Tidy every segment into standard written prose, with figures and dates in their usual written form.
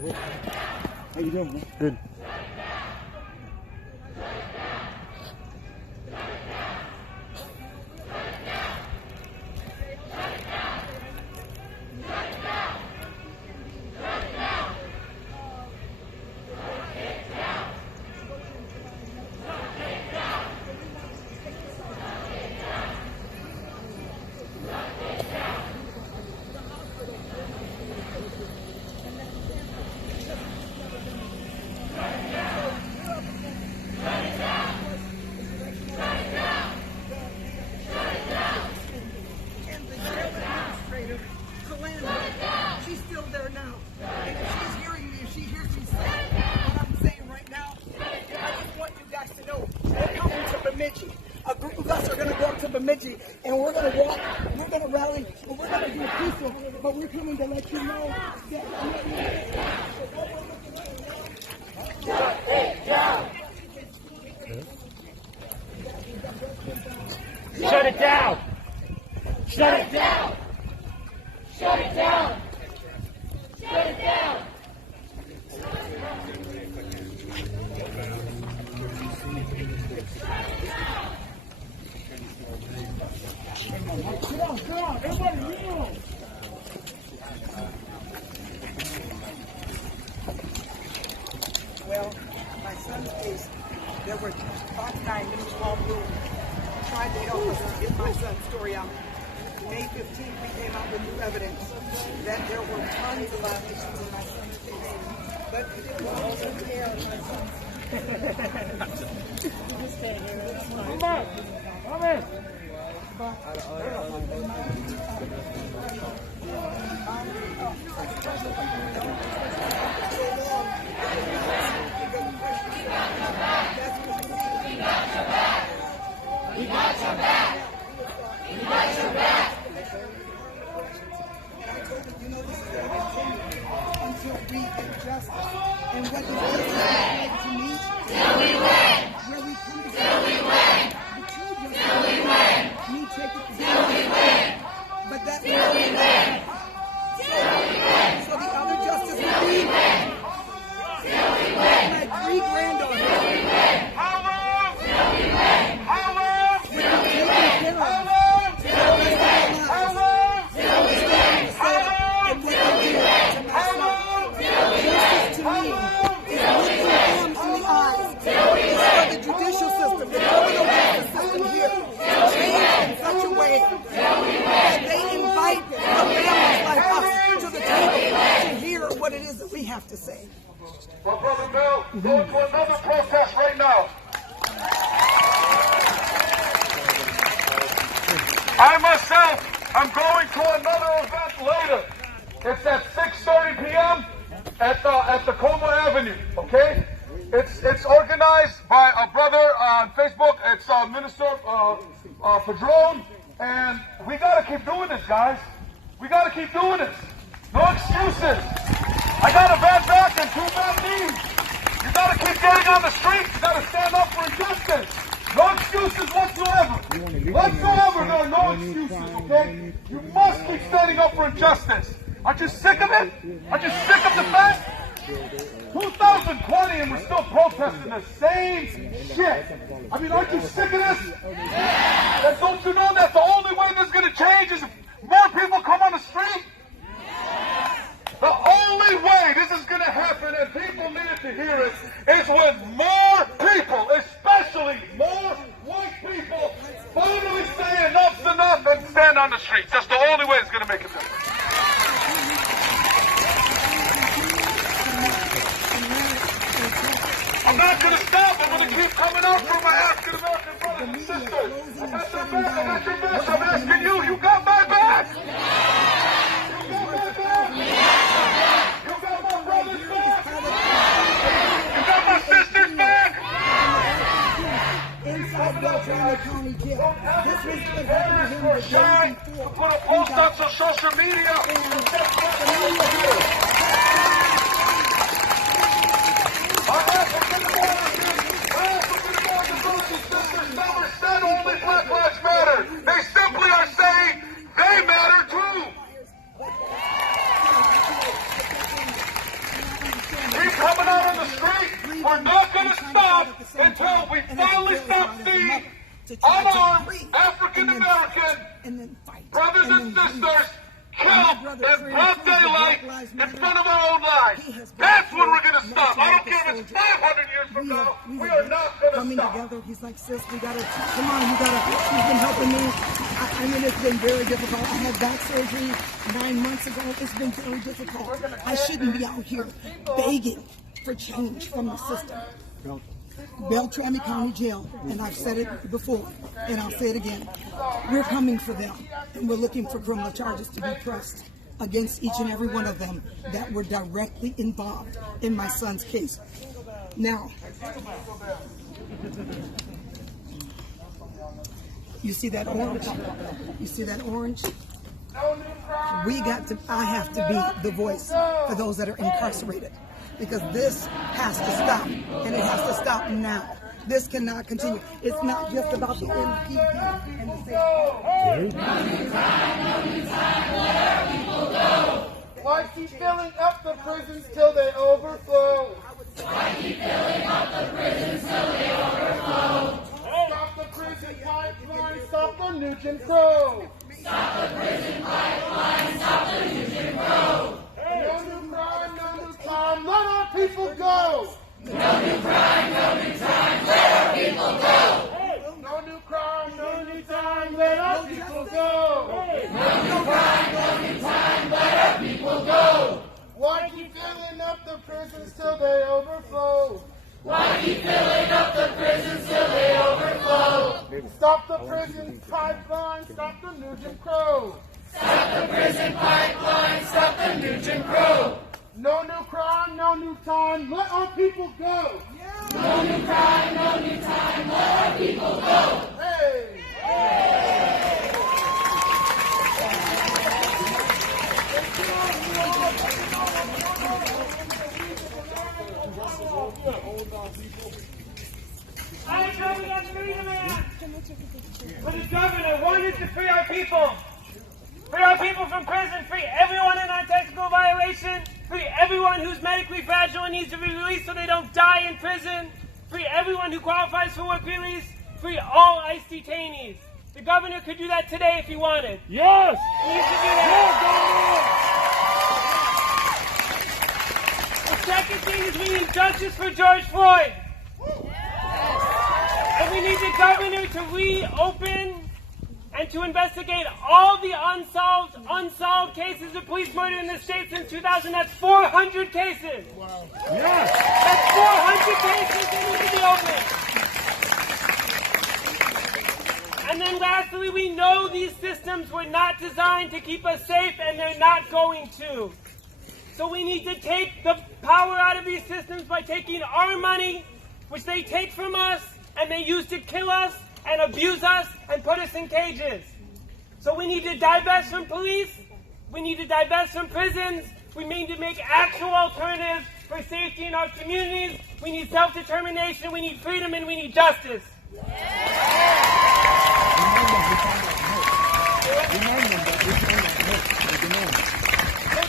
How you doing, man? Good. She's still there now. And if she's hearing me, if she hears me say what I'm saying right now, I just want you guys to know we're coming to Bemidji. A group of us are going to go up to Bemidji and we're going to walk, we're going to rally, and we're going to do it peaceful, but we're coming to let you know that shut it down. Shut it down! Shut it down! Shut it down! Shut it down! Come on, everybody move! Well, my son's case, there were 5 in a small room tried to help us to get my son's story out. May 15th, we came out with new evidence that there were tons of violations in my son's case. But it didn't want to take care of my son. Come on! Come in! We got your back! We got your back! And I told him, you know, this is going to continue until we get justice. And what does justice look like to me? Till we win! Where we come together. Till we win! The true justice. Till we win! Me take it to till we win! But that till we win! Till we win! So the other justice will be till we win! My 3 granddaughters. Till we win! How long? Till we win! How long? Have to say. Well, Brother Bill, go to another protest right now. I myself am going to another event later. It's at 6:30 p.m. at the Como Avenue. Okay, it's organized by a brother on Facebook. It's Minister Padron, and we gotta keep doing this, guys. We gotta keep doing this. No excuses. I got a bad back and 2 bad knees. You gotta keep getting on the street. You gotta stand up for injustice. No excuses whatsoever. Whatsoever, there are no excuses, okay? You must keep standing up for injustice. Aren't you sick of it? Aren't you sick of the fact? 2020 and we're still protesting the same shit. I mean, aren't you sick of this? And don't you know that the only way this is gonna change is if more people come on the street? The only way this is going to happen, and people needed to hear it, is when more people, especially more white people, finally say enough's enough and stand on the streets. That's the only way it's going to make a difference. I'm not going to stop. I'm going to keep coming out for my African American brothers and sisters. I got your back. I got your back. I'm asking you. You got my back. You got my back. County jail. This was the day before. Put a post on social media. Never said only Black Lives Matter. They simply are saying they matter too. until we finally stop seeing unarmed African-American brothers and sisters killed in broad daylight in front of our own lives. That's when we're going to stop. I don't care if it's 500 years from now. We are not going to stop. Together, he's like, sis, we gotta, come on, he's been helping me. I mean, it's been very difficult. I had back surgery 9 months ago. It's been very difficult. I shouldn't be out here begging for change from the system. Beltrami County Jail, and I've said it before, and I'll say it again. We're coming for them, and we're looking for criminal charges to be pressed against each and every one of them that were directly involved in my son's case. Now, you see that orange? You see that orange? I have to be the voice for those that are incarcerated. Because this has to stop, and it has to stop now. This cannot continue. It's not just about the NPD and the state. Why keep filling up the prisons till they overflow? Why keep filling up the prisons till they overflow? Stop the prison pipeline, stop the new Jim Crow. Stop the prison pipeline, stop the new Jim Crow. No new crime, no new time, let our people go. No new crime, no new time, let our people go. No new crime, no new time, let our people go. No new crime, no new time, let our people go. Why keep filling up the prisons till they overflow? Why keep filling up the prisons till they overflow? Stop the prison pipeline, stop the new Jim Crow. Stop the prison pipeline, stop the new Jim Crow. No new crime, no new time, let our people go. No new crime, no new time, let our people go. Hey! I know we got freedom, man. But the governor wanted to free our people. Free our people from prison. Free everyone in our technical violation. Free everyone who's medically fragile and needs to be released so they don't die in prison. Free everyone who qualifies for work release. Free all ICE detainees. The governor could do that today if he wanted. Yes! He needs to do that. The second thing is we need justice for George Floyd. And we need the governor to reopen and to investigate all the unsolved cases of police murder in the state since 2000. That's 400 cases. Wow. Yes! That's 400 cases that need to be opened. And then lastly, we know these systems were not designed to keep us safe, and they're not going to. So we need to take the power out of these systems by taking our money, which they take from us, and they use to kill us and abuse us and put us in cages. So we need to divest from police. We need to divest from prisons. We need to make actual alternatives for safety in our communities. We need self-determination. We need freedom, and we need justice. So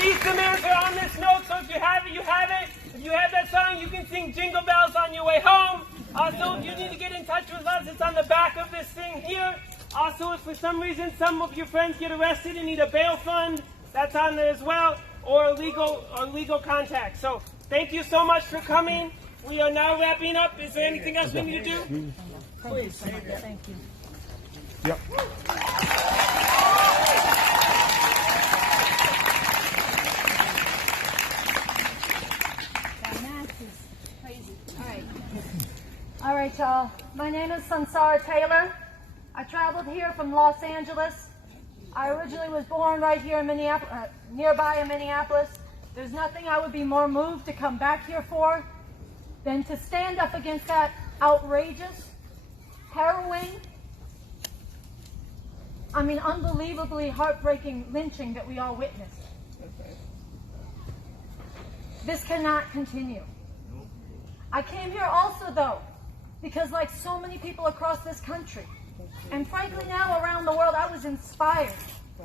these demands are on this note, so if you have it, you have it. If you have that song, you can sing Jingle Bells on your way home. Also, if you need to get in touch with us, it's on the back of this thing here. Also, if for some reason some of your friends get arrested and need a bail fund, that's on there as well, or legal contact. So thank you so much for coming. We are now wrapping up. Is there anything else we need to do? Please. Thank you. Yep. All right, y'all. My name is Sansara Taylor. I traveled here from Los Angeles. I originally was born right here in Minneapolis, nearby in Minneapolis. There's nothing I would be more moved to come back here for than to stand up against that outrageous, harrowing, unbelievably heartbreaking lynching that we all witnessed. This cannot continue. I came here also, though, because like so many people across this country, and frankly now around the world, I was inspired.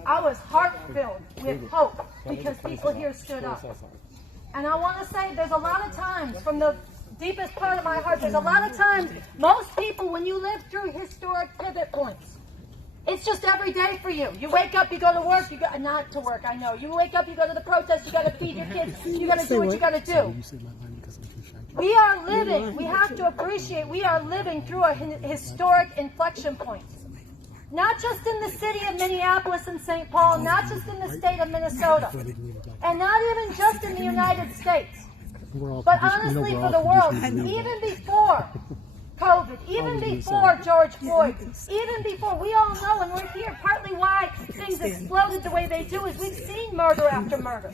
I was heart-filled with hope because people here stood up. And I want to say there's a lot of times from the deepest part of my heart. There's a lot of times, most people, when you live through historic pivot points, it's just every day for you. You wake up, you go to work, you go, not to work, I know. You wake up, you go to the protest, you got to feed your kids, you got to do what you got to do. We are living, we have to appreciate, we are living through a historic inflection point. Not just in the city of Minneapolis and St. Paul, not just in the state of Minnesota, and not even just in the United States, but honestly for the world, even before COVID, even before George Floyd, even before, we all know, and we're here, partly why things exploded the way they do is we've seen murder after murder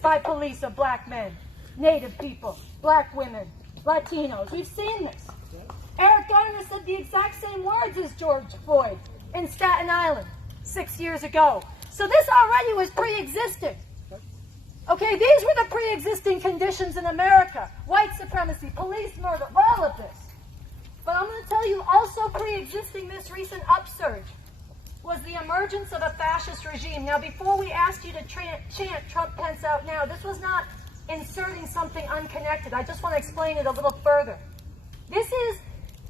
by police of black men, Native people, black women, Latinos. We've seen this. Eric Garner said the exact same words as George Floyd in Staten Island 6 years ago. So this already was pre-existing. Okay, these were the pre-existing conditions in America. White supremacy, police murder, all of this. But I'm going to tell you, also pre-existing this recent upsurge was the emergence of a fascist regime. Now, before we asked you to chant Trump Pence out now, this was not inserting something unconnected. I just want to explain it a little further. This is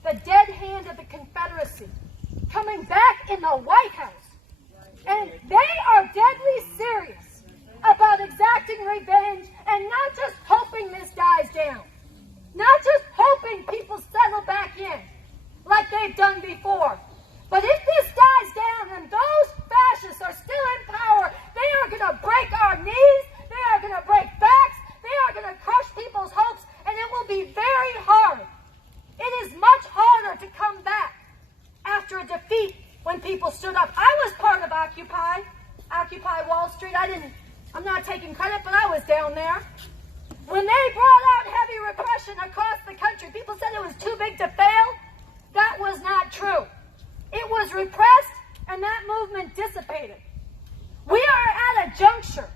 the dead hand of the Confederacy coming back in the White House. And they are deadly serious about exacting revenge and not just hoping this dies down. Not just hoping people settle back in like they've done before. But if this dies down and those fascists are still in power, they are going to break our knees, they are going to break backs, they are going to crush people's hopes, and it will be very hard. It is much harder to come back after a defeat when people stood up. I was part of Occupy Wall Street. I'm not taking credit, but I was down there. When they brought out heavy repression across the country, people said it was too big to fail. That was not true. It was repressed, and that movement dissipated. We are at a juncture.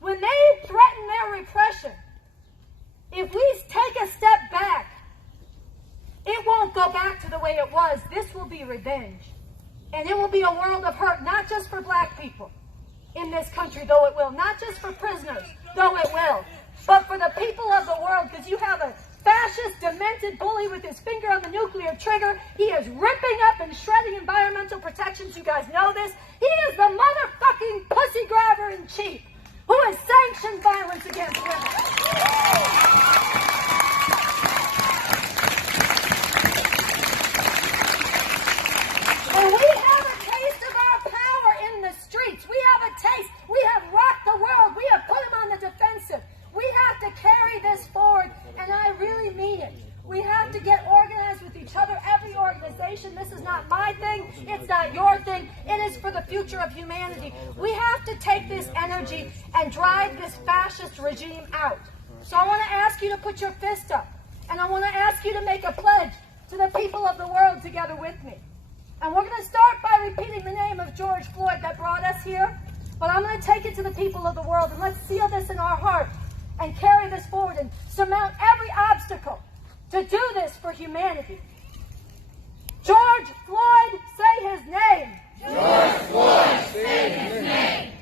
When they threaten their repression, if we take a step back, it won't go back to the way it was. This will be revenge. And it will be a world of hurt, not just for black people in this country, though it will. Not just for prisoners, though it will. But for the people of the world, because you have a fascist, demented bully with his finger on the nuclear trigger. He is ripping up and shredding environmental protections. You guys know this. He is the motherfucking pussy grabber in chief who has sanctioned violence against women. And we have a taste of our power in the streets. We have a taste. We have rocked the world. We have put them on the defensive. We have to carry this forward, and I really mean it. We have to get organized with each other, every organization. This is not my thing. It's not your thing. It is for the future of humanity. We have to take this energy and drive this fascist regime out. So I want to ask you to put your fist up, and I want to ask you to make a pledge to the people of the world together with me. And we're going to start by repeating the name of George Floyd that brought us here, but I'm going to take it to the people of the world, and let's seal this in our heart and carry this forward and surmount every obstacle to do this for humanity. George Floyd, say his name. George Floyd, say his name.